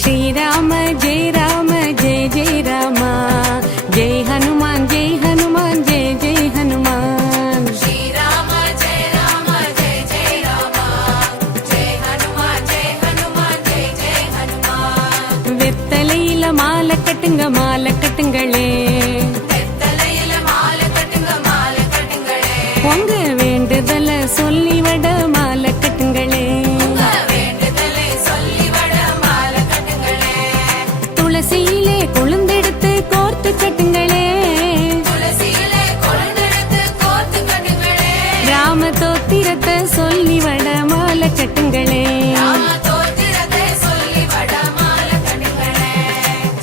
श्री राम जय जय राम जय हनुमान जय हनुमान जय जय हनुमान श्री राम जय जय राम जय हनुमान जय हनुमान जय जय हनुमान வெத்தலையில மாலை கட்டுங்களே வெத்தலையில மாலை கட்டுங்களே உங்க வேண்டுதல சொல்லி வட மாலை கட்டுங்களே வேண்டுதலை சொல்லி வட மாலை கட்டுங்களே துளசியிலே கொழுந்தெடுத்து கோர்த்து கட்டுங்களே துளசியிலே கொழுந்தெடுத்து கோர்த்து கட்டுங்களே ராம தோத்திரத்தை சொல்லி வட மாலை கட்டுங்களே ராம தோத்திரத்தை சொல்லி வட மாலை கட்டுங்களே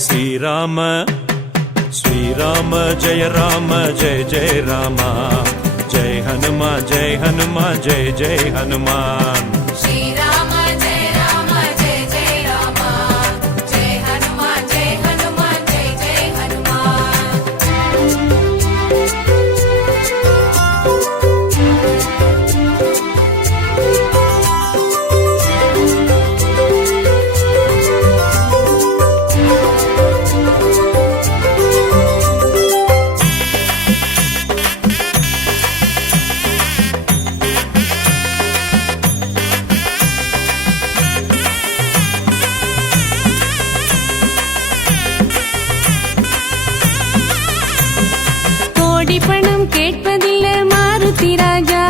श्रीराम श्रीराम जय जय राम जय हनुमान जय जय हनुमान श्री राम जय जय राम जय हनुमान जय जय हनुमान கோடி பணம் கேட்பதில்லை மாருதி ராஜா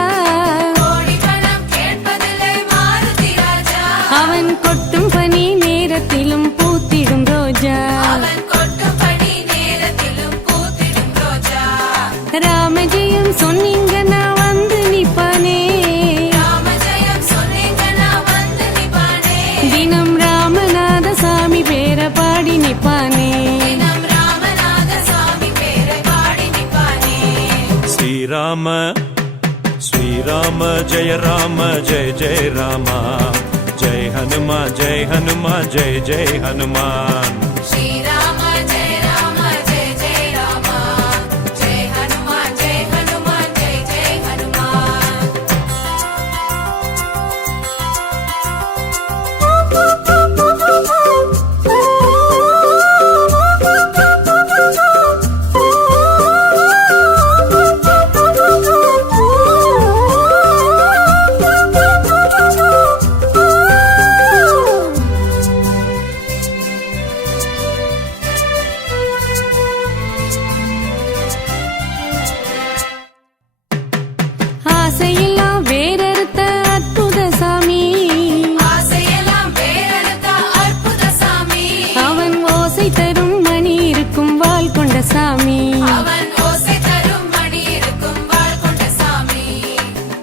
கோடி பணம் கேட்பதில்லை மாருதி ராஜா அவன் கொட்டும் பனி நேரத்திலும் பூத்திடும் ரோஜா அவன் கொட்டும் பனி நேரத்திலும் பூத்திடும் ரோஜா ராமஜெயம் சொன்னீங்க நான் வந்து நிப்பானே ராம ஜெயம் சொன்னீங்க நான் வந்து நிப்பானே தினம் ராமநாத சாமி பேர பாடி நிப்பானே தினம் ராமநாத சாமி பேரை பாடி நிப்பானே श्रीराम श्रीराम जय जय राम जय हनुमान जय जय हनुमान श्री राम जय जय राम जय हनुमान जय जय हनुमान ஆசையெல்லாம் வேறறுத்த அற்புத சாமி ஆசையெல்லாம் வேறறுத்த அற்புத சாமி அவன் ஓசை தரும் மணி இருக்கும் வாள் கொண்ட சாமி அவன் ஓசை தரும் மணி இருக்கும் வாழ் கொண்ட சாமி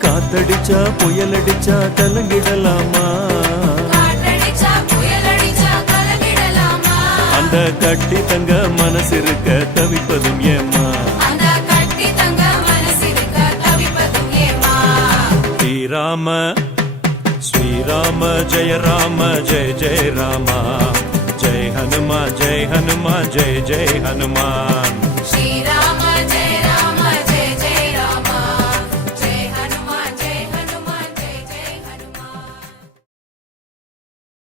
காத்தடிச்சா புயலடிச்சா கலங்கிடலாமா காற்றடிச்சா புயலடிச்சா கலங்கிடலாமா அந்த கட்டி தங்க மனசிருக்க தவிப்பதும் ஏமா அந்த கட்டி தங்க மனசிருக்க தவிப்பதும் ஏமா श्रीराम श्रीराम जय जय राम जय हनुमान जय जय हनुमान